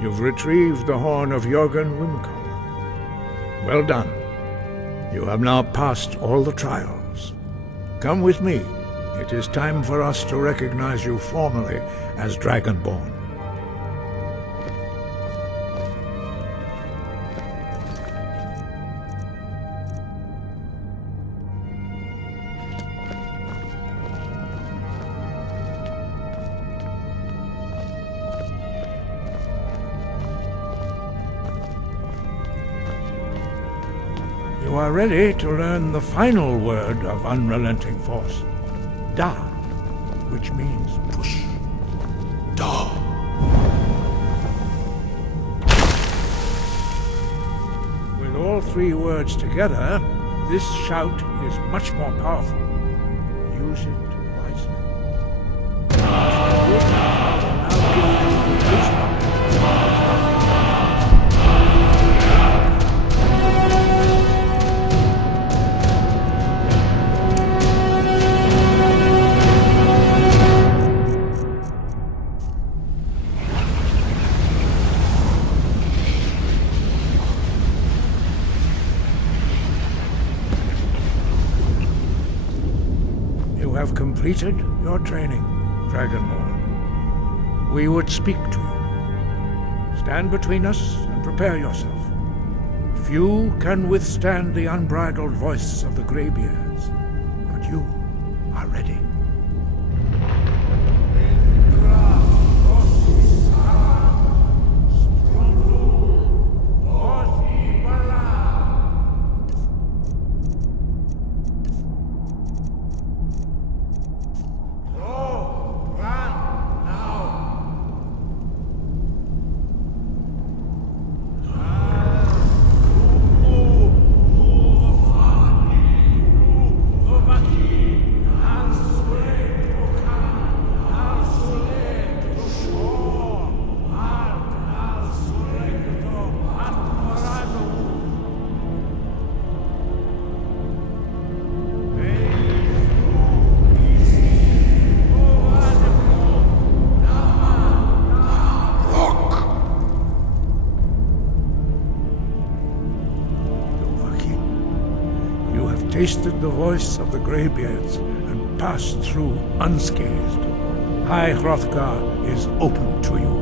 You've retrieved the horn of Jörgen Wimco. Well done. You have now passed all the trials. Come with me. It is time for us to recognize you formally as Dragonborn. You are ready to learn the final word of unrelenting force. Da, which means push. Da. With all three words together, this shout is much more powerful. Use it wisely. You have completed your training, Dragonborn. We would speak to you. Stand between us and prepare yourself. Few can withstand the unbridled voice of the Greybeards, but you are ready. Tasted the voice of the Greybeards and passed through unscathed. High Hrothgar is open to you.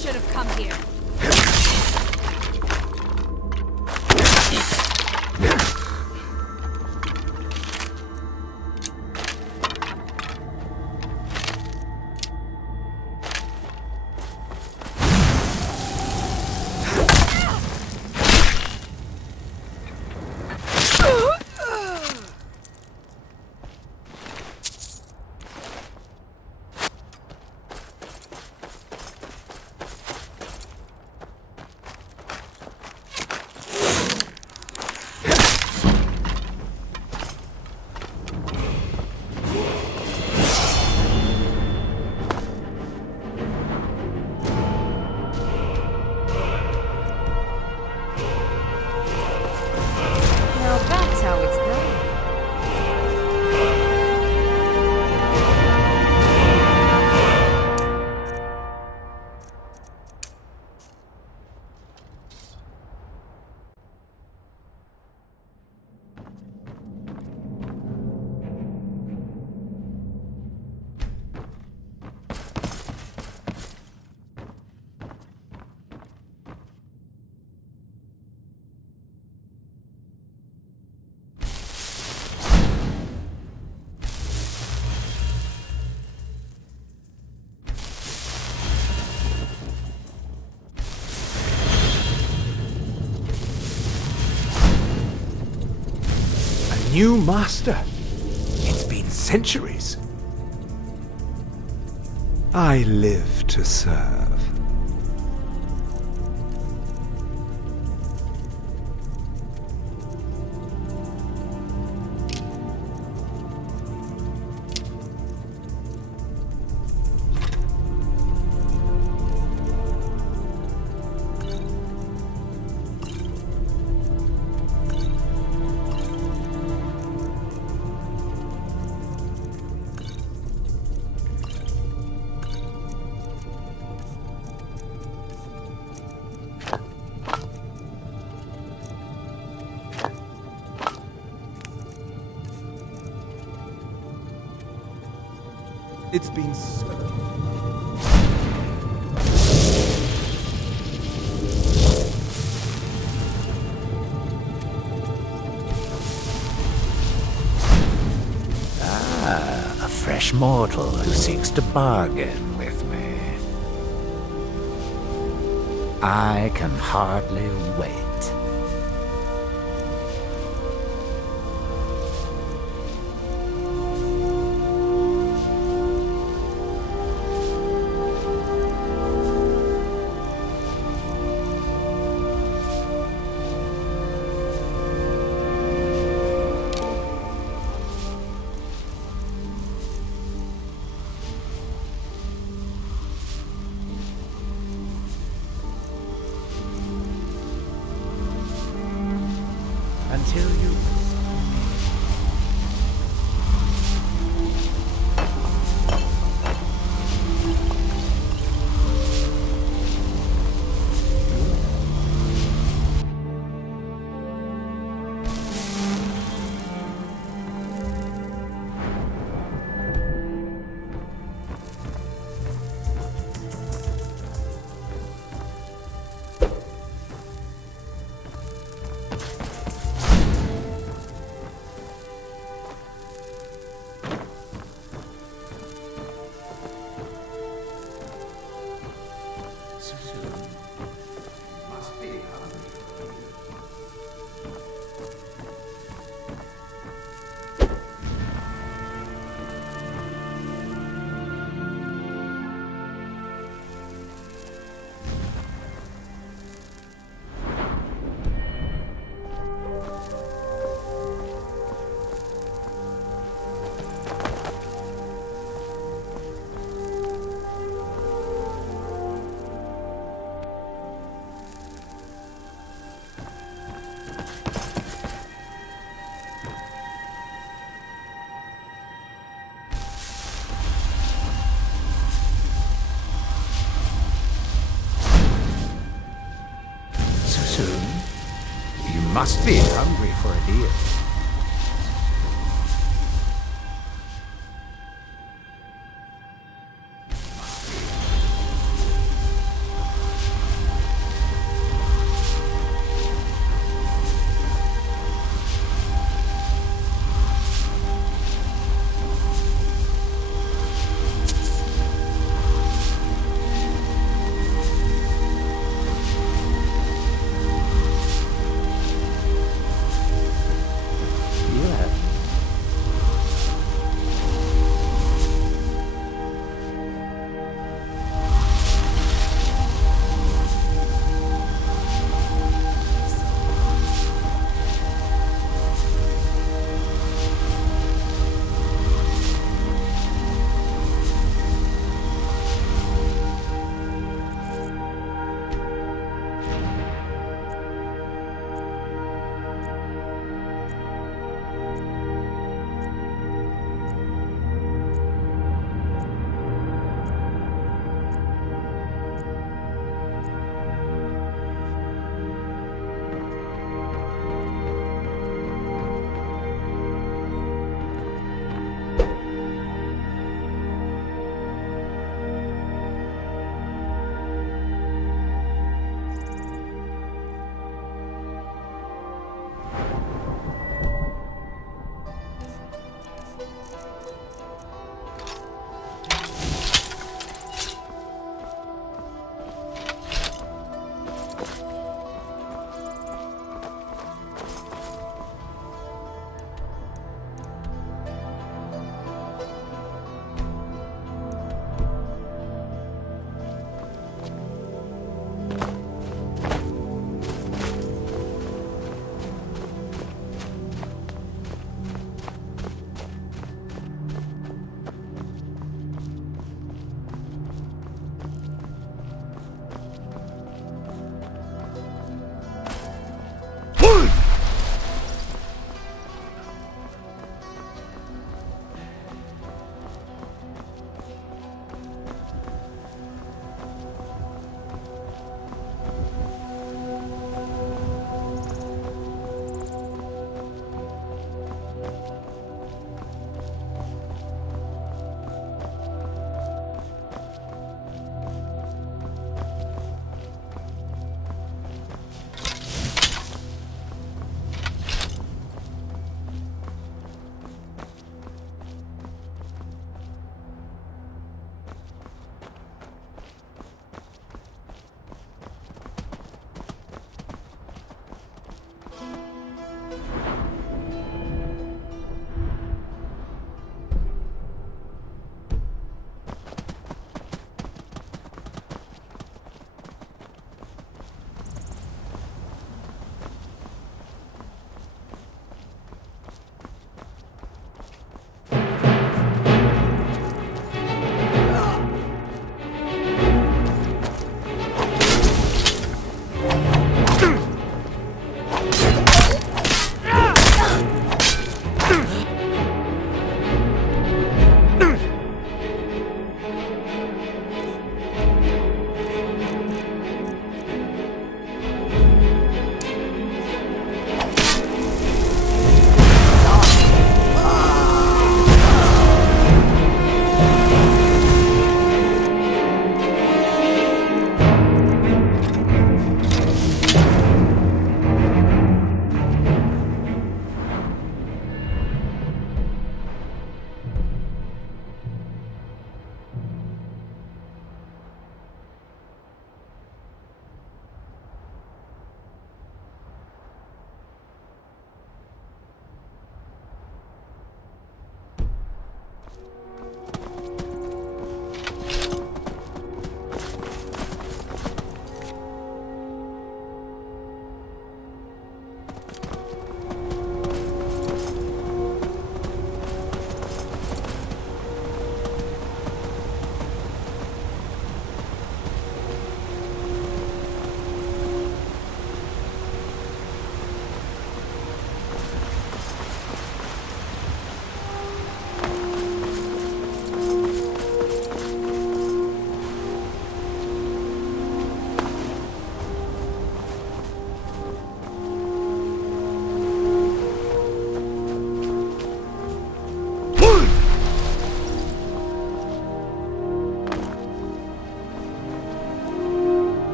should have come here. New master. It's been centuries. I live to serve. It's been so... Ah, a fresh mortal who seeks to bargain with me. I can hardly wait. Until you... You must be hungry for a deal.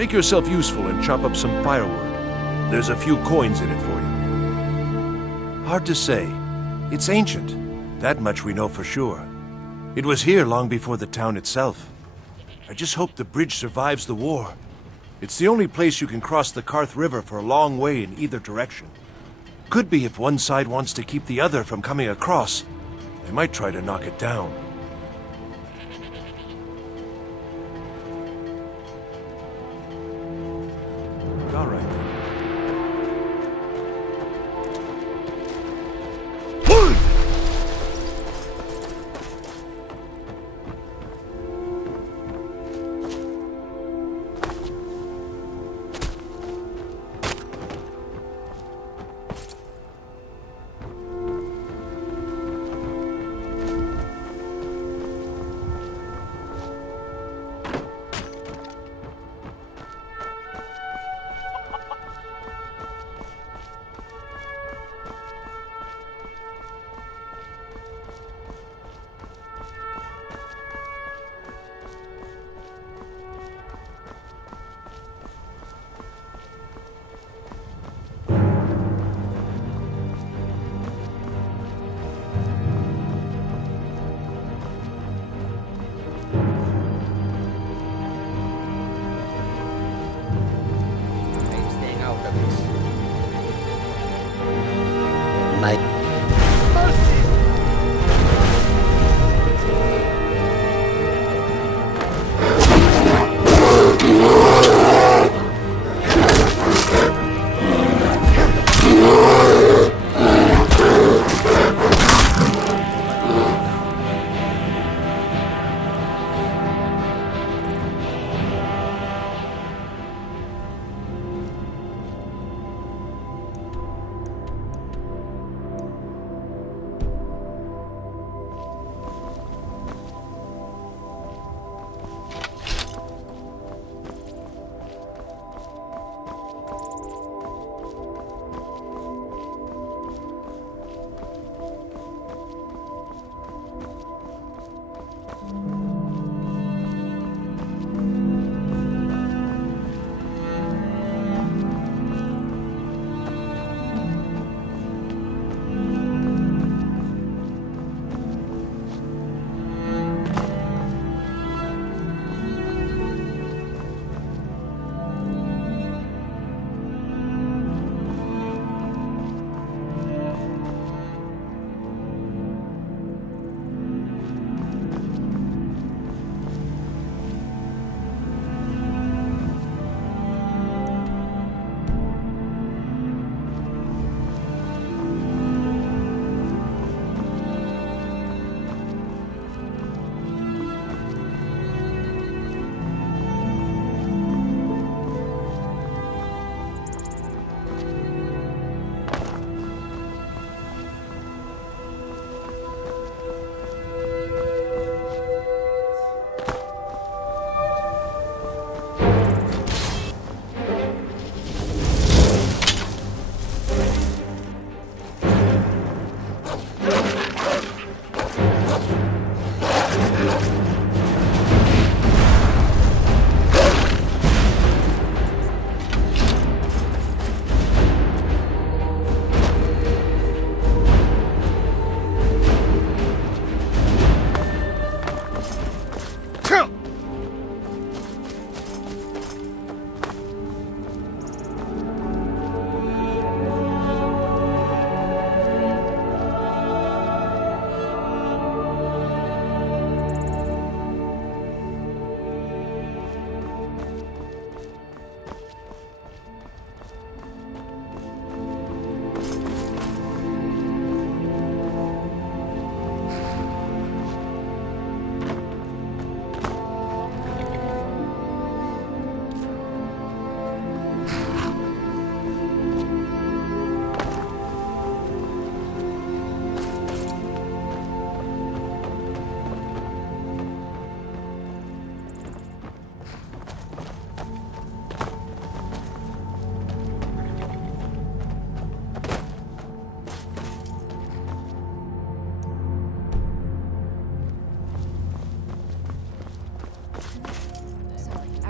Make yourself useful and chop up some firewood. There's a few coins in it for you. Hard to say. It's ancient. That much we know for sure. It was here long before the town itself. I just hope the bridge survives the war. It's the only place you can cross the Karth River for a long way in either direction. Could be if one side wants to keep the other from coming across. They might try to knock it down. All right.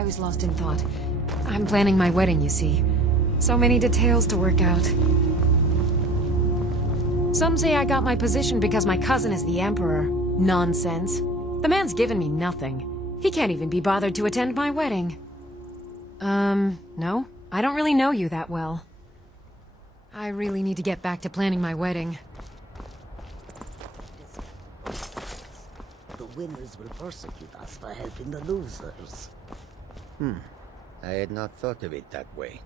I was lost in thought. I'm planning my wedding, you see. So many details to work out. Some say I got my position because my cousin is the Emperor. Nonsense. The man's given me nothing. He can't even be bothered to attend my wedding. No. I don't really know you that well. I really need to get back to planning my wedding. The winners will persecute us for helping the losers. I had not thought of it that way.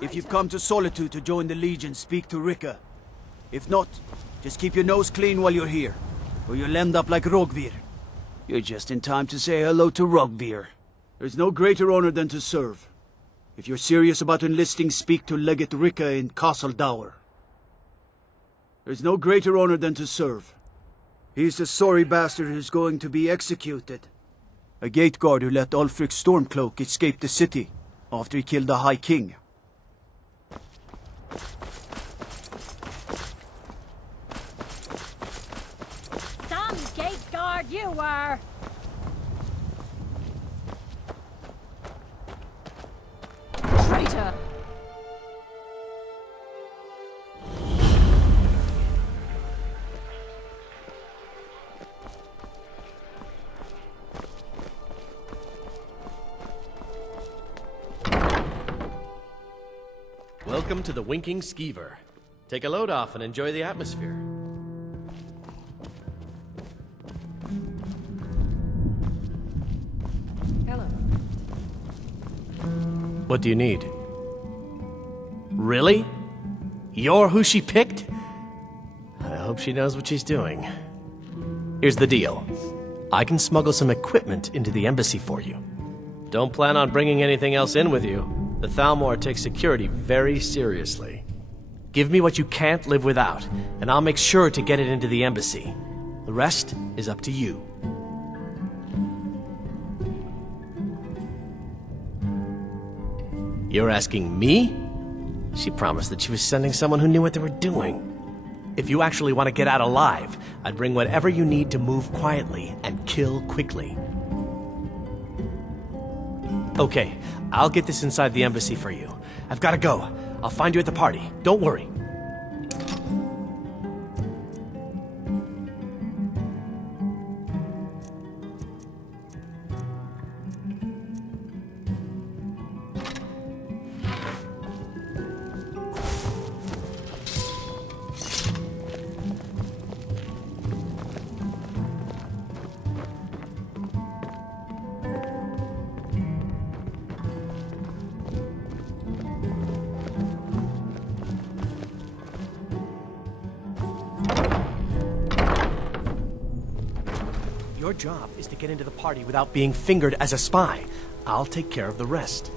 If you've come to Solitude to join the Legion, speak to Rika. If not, just keep your nose clean while you're here, or you'll end up like Rogvir. You're just in time to say hello to Rogvir. There's no greater honor than to serve. If you're serious about enlisting, speak to Legate Rika in Castle Dower. There's no greater honor than to serve. He's the sorry bastard who's going to be executed. A gate guard who let Ulfric Stormcloak escape the city after he killed the High King. Some gate guard you were! Traitor! Welcome to the Winking Skeever. Take a load off and enjoy the atmosphere. Hello. What do you need? Really? You're who she picked? I hope she knows what she's doing. Here's the deal. I can smuggle some equipment into the embassy for you. Don't plan on bringing anything else in with you. The Thalmor takes security very seriously. Give me what you can't live without, and I'll make sure to get it into the embassy. The rest is up to you. You're asking me? She promised that she was sending someone who knew what they were doing. If you actually want to get out alive, I'd bring whatever you need to move quietly and kill quickly. Okay, I'll get this inside the embassy for you. I've got to go. I'll find you at the party. Don't worry. Your job is to get into the party without being fingered as a spy. I'll take care of the rest.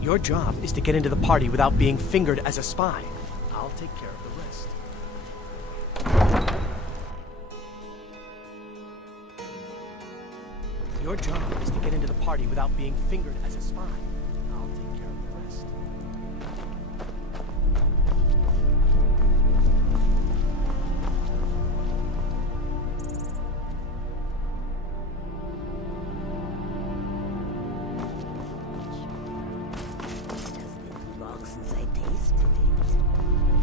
Your job is to get into the party without being fingered as a spy. I'll take care of the rest. Your job is to get into the party without being fingered as a spy. I'll take care of the rest. Since I tasted it.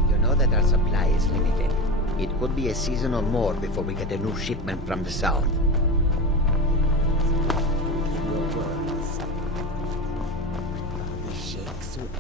You know that our supply is limited. It could be a season or more before we get a new shipment from the south. Your words. My body shakes with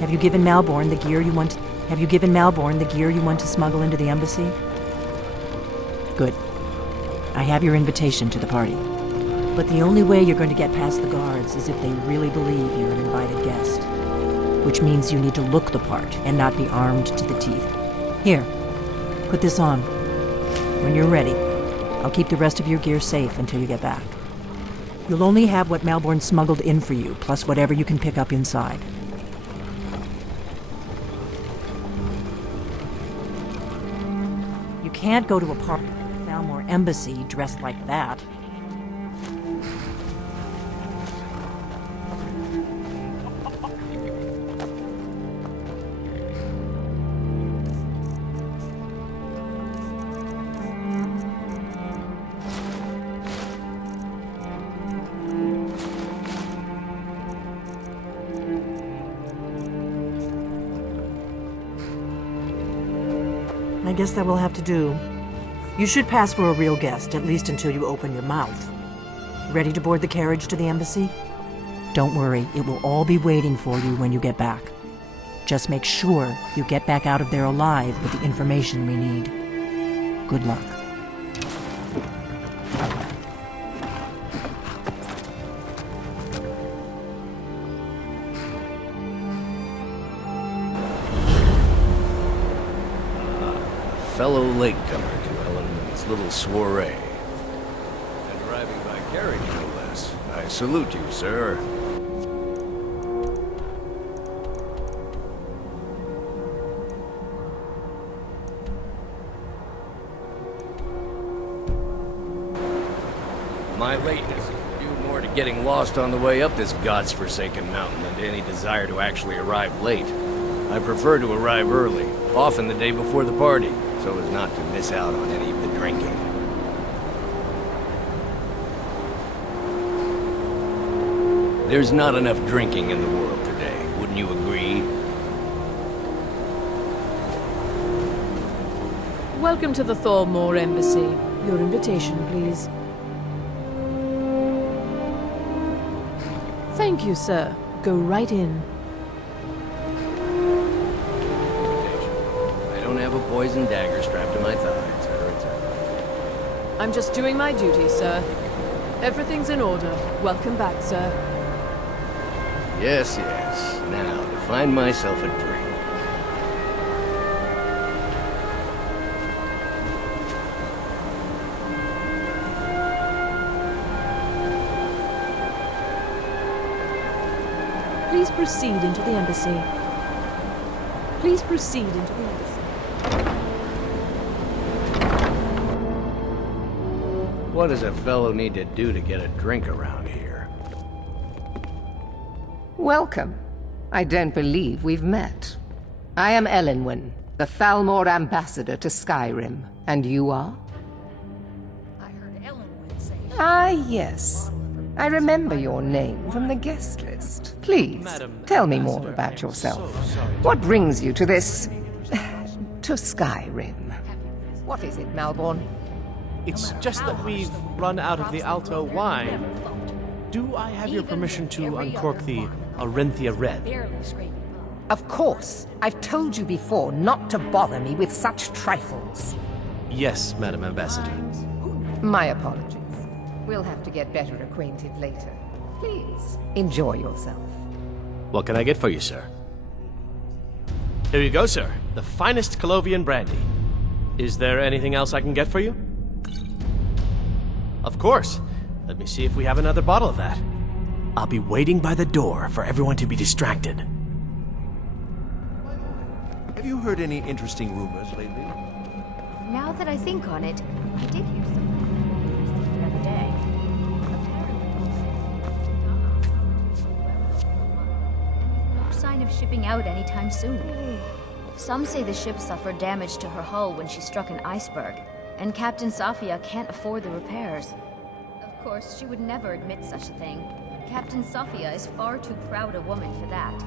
Have you given Malborn the gear you want to... Have you given Malborn the gear you want to smuggle into the embassy? Good. I have your invitation to the party. But the only way you're going to get past the guards is if they really believe you're an invited guest. Which means you need to look the part and not be armed to the teeth. Here, put this on. When you're ready, I'll keep the rest of your gear safe until you get back. You'll only have what Malborn smuggled in for you, plus whatever you can pick up inside. You can't go to a party at the Thalmor Embassy dressed like that. I guess that will have to do. You should pass for a real guest, at least until you open your mouth. Ready to board the carriage to the embassy? Don't worry, it will all be waiting for you when you get back. Just make sure you get back out of there alive with the information we need. Good luck. Fellow latecomer to Ellen's little soiree. And arriving by carriage, no less. I salute you, sir. My lateness is due more to getting lost on the way up this god's-forsaken mountain than to any desire to actually arrive late. I prefer to arrive early, often the day before the party, so as not to miss out on any of the drinking. There's not enough drinking in the world today, wouldn't you agree? Welcome to the Thalmor Embassy. Your invitation, please. Thank you, sir. Go right in. Have a poison dagger strapped to my thigh, etc., etc. I'm just doing my duty, sir. Everything's in order. Welcome back, sir. Yes, yes. Now, to find myself a drink. Please proceed into the embassy. Please proceed into the embassy. What does a fellow need to do to get a drink around here? Welcome. I don't believe we've met. I am Elenwen, the Thalmor ambassador to Skyrim. And you are? I heard Elenwen say... Ah, yes. I remember your name from the guest list. Please, tell me more about yourself. What brings you to this... to Skyrim? What is it, Malborn? It's just that we've run out of the Alto wine. Do I have your permission to uncork the Arenthia Red? Of course. I've told you before not to bother me with such trifles. Yes, Madam Ambassador. My apologies. We'll have to get better acquainted later. Please, enjoy yourself. What can I get for you, sir? Here you go, sir. The finest Colovian brandy. Is there anything else I can get for you? Of course. Let me see if we have another bottle of that. I'll be waiting by the door for everyone to be distracted. Have you heard any interesting rumors lately? Now that I think on it, I did hear something interesting the other day. Apparently, no sign of shipping out anytime soon. Some say the ship suffered damage to her hull when she struck an iceberg, and Captain Safia can't afford the repairs. Of course, she would never admit such a thing. Captain Safia is far too proud a woman for that.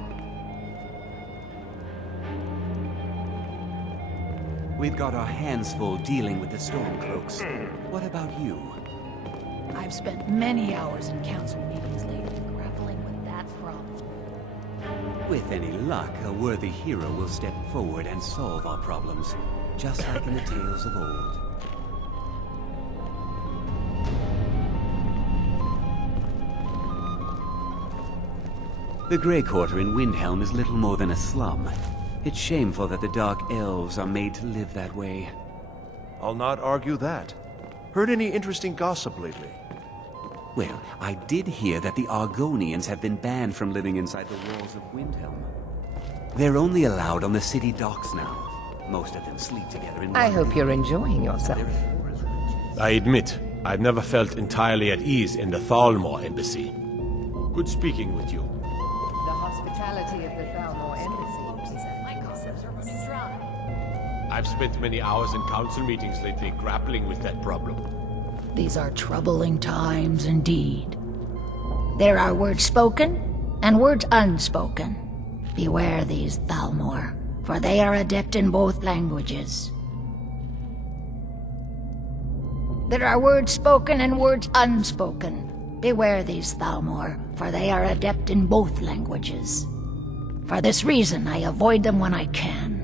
We've got our hands full dealing with the Stormcloaks. What about you? I've spent many hours in council meetings lately grappling with that problem. With any luck, a worthy hero will step forward and solve our problems, just like in the tales of old. The Grey Quarter in Windhelm is little more than a slum. It's shameful that the Dark Elves are made to live that way. I'll not argue that. Heard any interesting gossip lately? Well, I did hear that the Argonians have been banned from living inside the walls of Windhelm. They're only allowed on the city docks now. Most of them sleep together in I one hope you're enjoying yourself. I admit, I've never felt entirely at ease in the Thalmor embassy. Good speaking with you. The hospitality of the Thalmor embassy. I've spent many hours in council meetings lately grappling with that problem. These are troubling times indeed. There are words spoken and words unspoken. Beware these Thalmor, for they are adept in both languages. There are words spoken and words unspoken. Beware these Thalmor, for they are adept in both languages. For this reason, I avoid them when I can.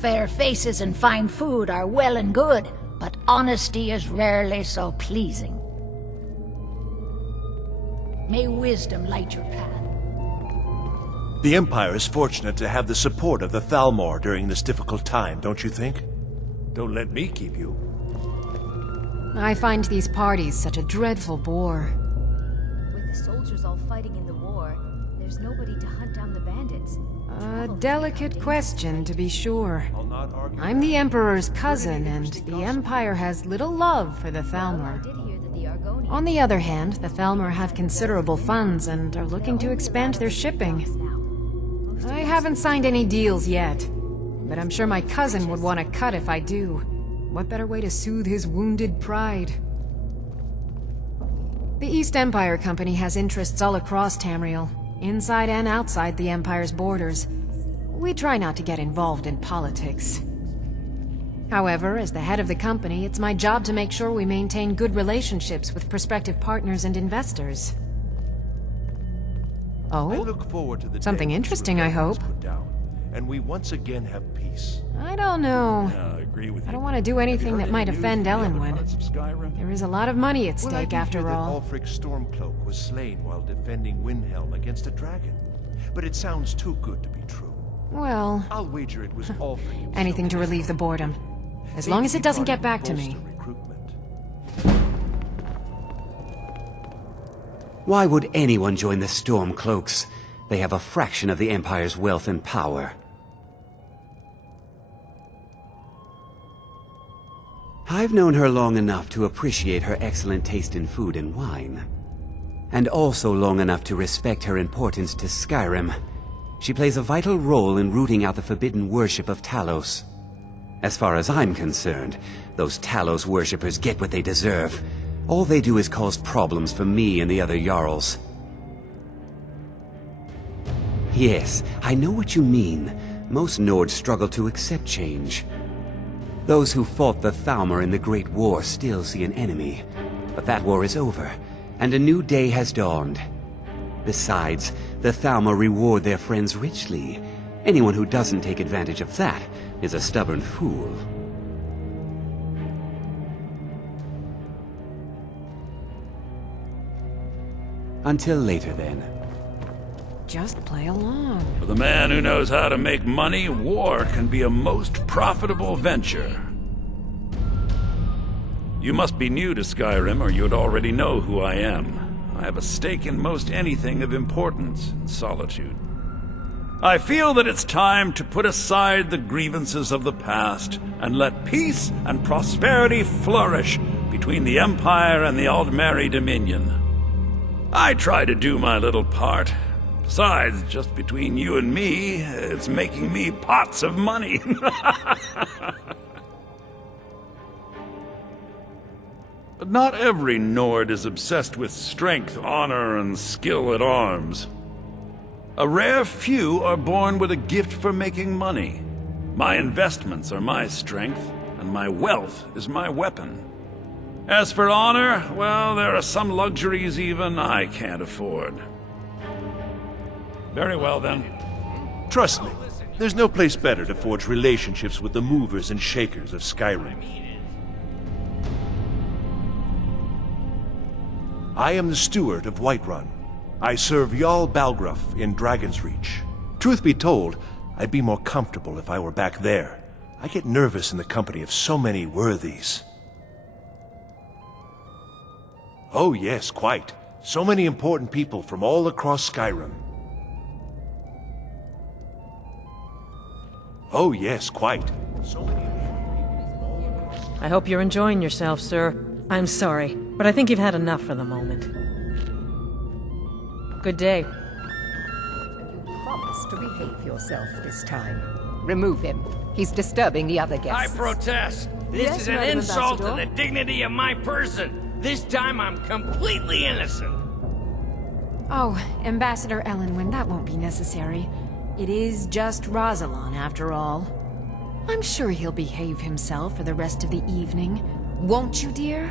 Fair faces and fine food are well and good, but honesty is rarely so pleasing. May wisdom light your path. The Empire is fortunate to have the support of the Thalmor during this difficult time, don't you think? Don't let me keep you. I find these parties such a dreadful bore. With the soldiers all fighting in the war, there's nobody to hunt down the bandits. A delicate question, to be sure. I'm the Emperor's cousin, and the Empire has little love for the Thalmor. On the other hand, the Thalmor have considerable funds and are looking to expand their shipping. I haven't signed any deals yet, but I'm sure my cousin would want a cut if I do. What better way to soothe his wounded pride? The East Empire Company has interests all across Tamriel, inside and outside the Empire's borders. We try not to get involved in politics. However, as the head of the company, it's my job to make sure we maintain good relationships with prospective partners and investors. Oh? I look forward to the Something interesting, I hope. And we once again have peace. I don't know. I agree with you. I don't want to do anything that might offend Ellenwood. Skyrim? There is a lot of money at Well, I stake, did after hear all. that Ulfric's Stormcloak was slain while defending Windhelm against a dragon. But it sounds too good to be true. Well, I'll wager it was Ulfric himself. anything to relieve the boredom. As long as it doesn't get back to me. Why would anyone join the Stormcloaks? They have a fraction of the Empire's wealth and power. I've known her long enough to appreciate her excellent taste in food and wine. And also long enough to respect her importance to Skyrim. She plays a vital role in rooting out the forbidden worship of Talos. As far as I'm concerned, those Talos worshippers get what they deserve. All they do is cause problems for me and the other Jarls. Yes, I know what you mean. Most Nords struggle to accept change. Those who fought the Thalmor in the Great War still see an enemy. But that war is over, and a new day has dawned. Besides, the Thalmor reward their friends richly. Anyone who doesn't take advantage of that is a stubborn fool. Until later, then. Just play along. For the man who knows how to make money, war can be a most profitable venture. You must be new to Skyrim, or you'd already know who I am. I have a stake in most anything of importance in Solitude. I feel that it's time to put aside the grievances of the past and let peace and prosperity flourish between the Empire and the Aldmeri Dominion. I try to do my little part. Besides, just between you and me, it's making me pots of money. But not every Nord is obsessed with strength, honor, and skill at arms. A rare few are born with a gift for making money. My investments are my strength, and my wealth is my weapon. As for honor, well, there are some luxuries even I can't afford. Very well, then. Trust me, there's no place better to forge relationships with the movers and shakers of Skyrim. I am the steward of Whiterun. I serve Jarl Balgruuf in Dragon's Reach. Truth be told, I'd be more comfortable if I were back there. I get nervous in the company of so many worthies. Oh yes, quite. So many important people from all across Skyrim. Oh yes, quite. So many important people from all across... I hope you're enjoying yourself, sir. I'm sorry, but I think you've had enough for the moment. Good day. You promise to behave yourself this time. Remove him. He's disturbing the other I guests. protest! This Yes, is an Madam insult to Ambassador. the dignity of my person! This time I'm completely innocent! Oh, Ambassador Elenwyn, that won't be necessary. It is just Rosalind, after all. I'm sure he'll behave himself for the rest of the evening. Won't you, dear?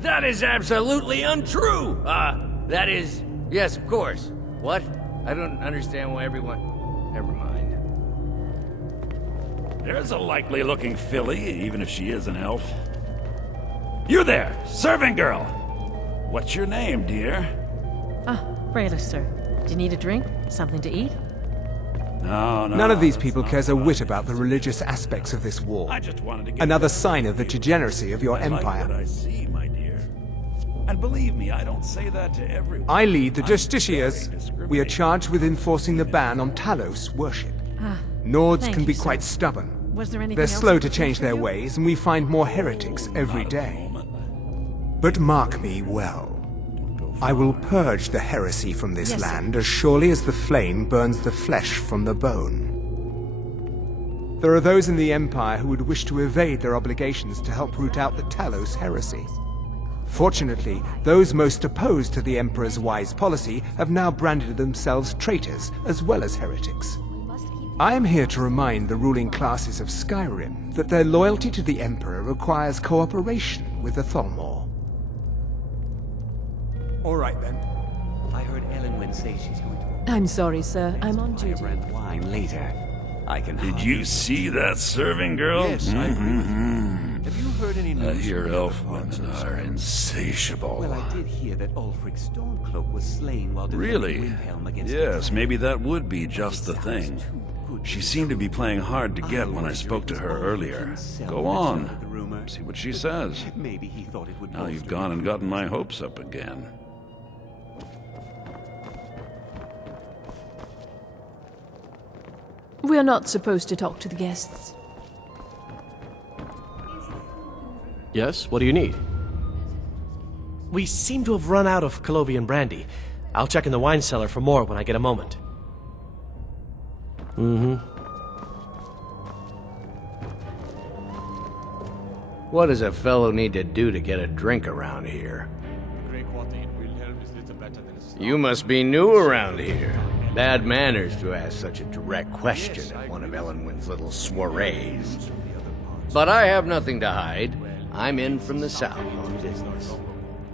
That is absolutely untrue! That is... Yes, of course. What? I don't understand why everyone... Never mind. There's a likely-looking filly, even if she is an elf. You there, serving girl! What's your name, dear? Ah, Rayla, sir. Do you need a drink? Something to eat? No. None of these people cares a whit about the religious aspects of this war. I just wanted to get Another sign of the degeneracy of your I like empire. what I see, my dear. And believe me, I don't say that to everyone. I lead the Justiciars. We are charged with enforcing the ban on Talos worship. Nords thank can you, be sir. quite stubborn. Was there anything They're else slow I to could do change for their you? ways, and we find more heretics every day. But mark me well. I will purge the heresy from this Yes, sir. land as surely as the flame burns the flesh from the bone. There are those in the Empire who would wish to evade their obligations to help root out the Talos heresy. Fortunately, those most opposed to the Emperor's wise policy have now branded themselves traitors as well as heretics. I am here to remind the ruling classes of Skyrim that their loyalty to the Emperor requires cooperation with the Thalmor. All right then. I heard Elenwyn say she's going to I'm sorry, sir. I'm on duty. red wine later. I can. Did you see that serving girl? Yes, I agree with you. Have you heard any I news? hear from the elf other parts women of are Skyrim? insatiable. Well, I did hear that Ulfric Stormcloak was slain while defending Really? Windhelm against Yes, the maybe that would be just the thing. She seemed to be playing hard to get when I spoke to her earlier. Go on. See what she says. Maybe he thought it would. Now you've gone and gotten my hopes up again. We're not supposed to talk to the guests. Yes, what do you need? We seem to have run out of Colovian brandy. I'll check in the wine cellar for more when I get a moment. What does a fellow need to do to get a drink around here? You must be new around here. Bad manners to ask such a direct question at one of Elenwyn's little soirees. But I have nothing to hide. I'm in from the south on business.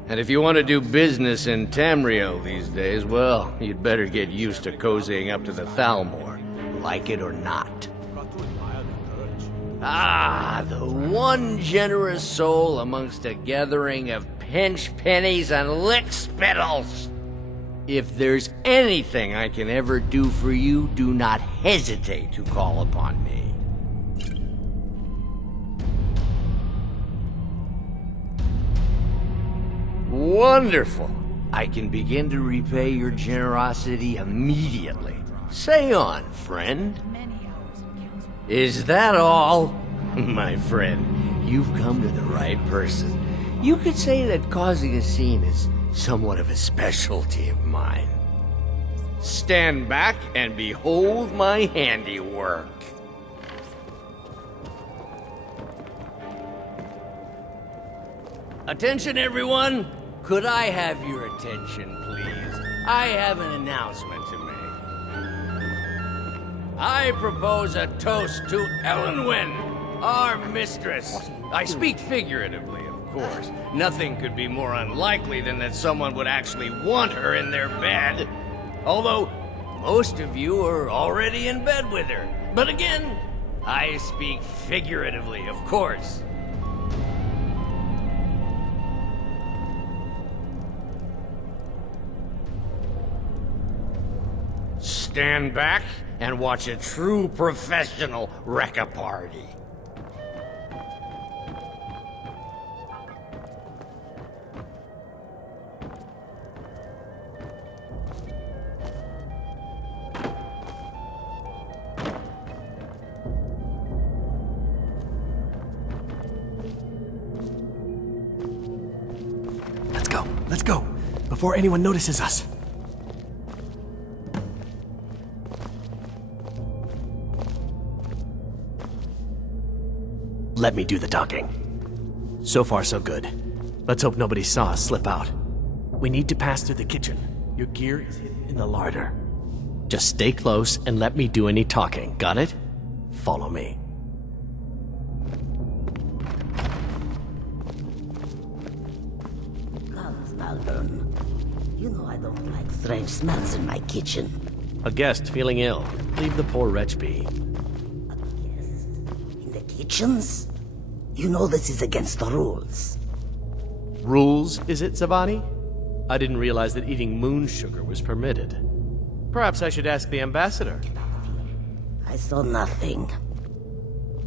And if you want to do business in Tamriel these days, well, you'd better get used to cozying up to the Thalmor, like it or not. Ah, the one generous soul amongst a gathering of pinch pennies and lick spittles. If there's anything I can ever do for you, do not hesitate to call upon me. Wonderful. I can begin to repay your generosity immediately. Say on, friend. Is that all? My friend, you've come to the right person. You could say that causing a scene is somewhat of a specialty of mine. Stand back and behold my handiwork. Attention, everyone! Could I have your attention, please? I have an announcement to make. I propose a toast to Elenwyn, our mistress. I speak figuratively, of course. Nothing could be more unlikely than that someone would actually want her in their bed. Although, most of you are already in bed with her. But again, I speak figuratively, of course. stand back and watch a true professional wreck a party. Let's go, before anyone notices us. Let me do the docking. So far, so good. Let's hope nobody saw us slip out. We need to pass through the kitchen. Your gear is hidden in the larder. Just stay close and let me do any talking, got it? Follow me. You know I don't like strange smells in my kitchen. A guest feeling ill. Leave the poor wretch be. In the kitchens? You know this is against the rules. Rules, is it, Zavani? I didn't realize that eating moon sugar was permitted. Perhaps I should ask the ambassador. I saw nothing.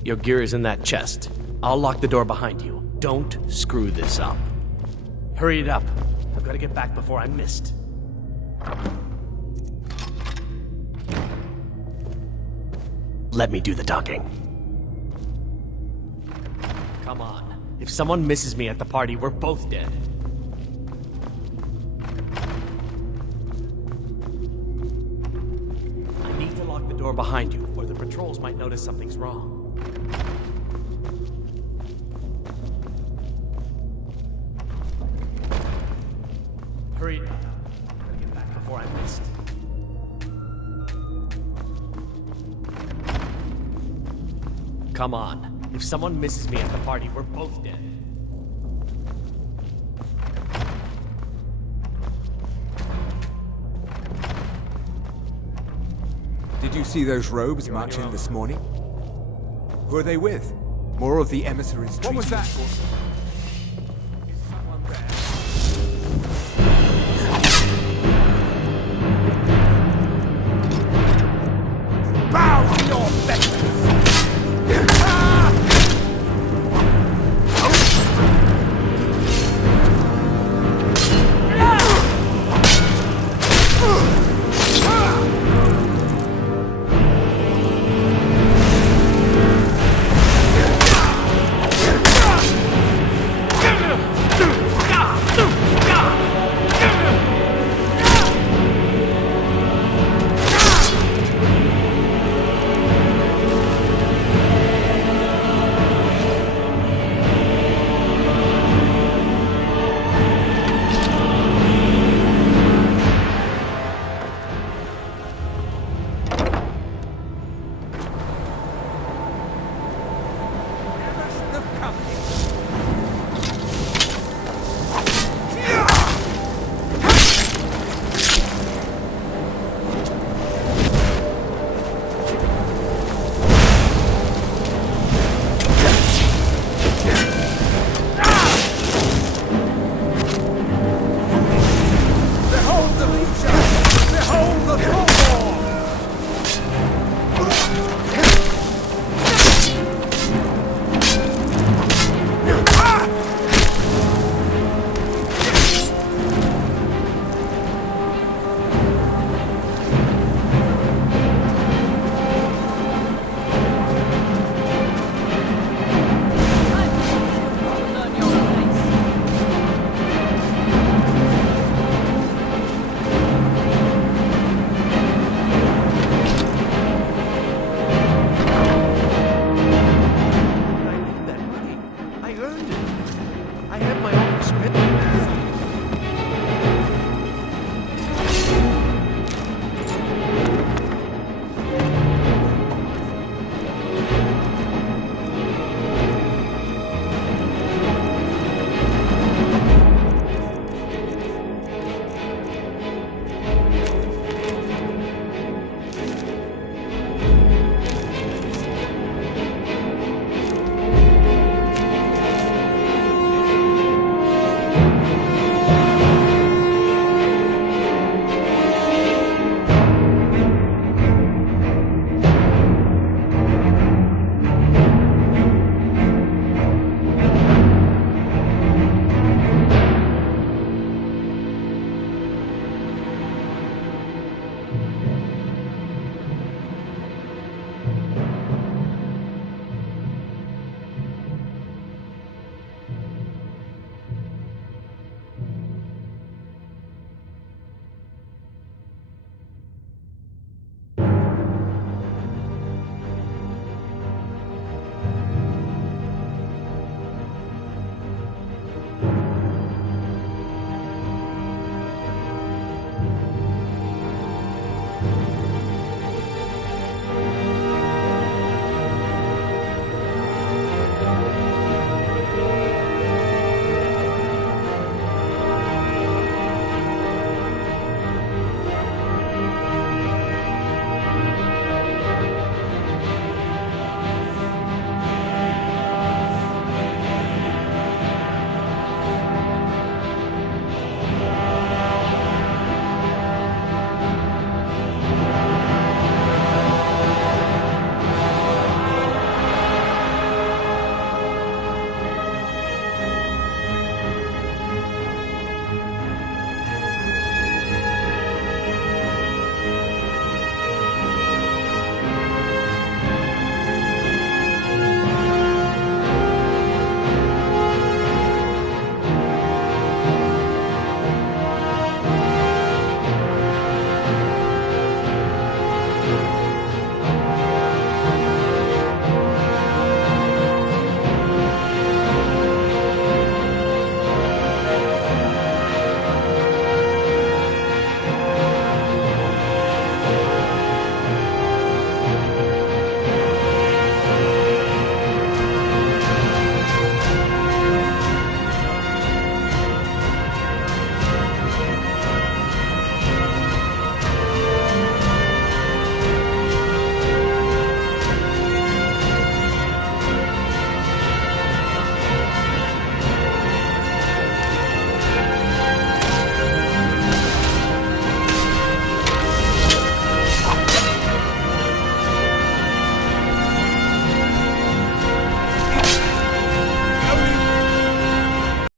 Your gear is in that chest. I'll lock the door behind you. Don't screw this up. Hurry it up. I've got to get back before I'm missed. Let me do the docking. Come on. If someone misses me at the party, we're both dead. I need to lock the door behind you, or the patrols might notice something's wrong. Hurry up. Gotta get back before I'm missed. Come on. If someone misses me at the party, we're both dead. Did you see those robes march in this morning? Who are they with? More of the emissaries. What was that? Bow to your better!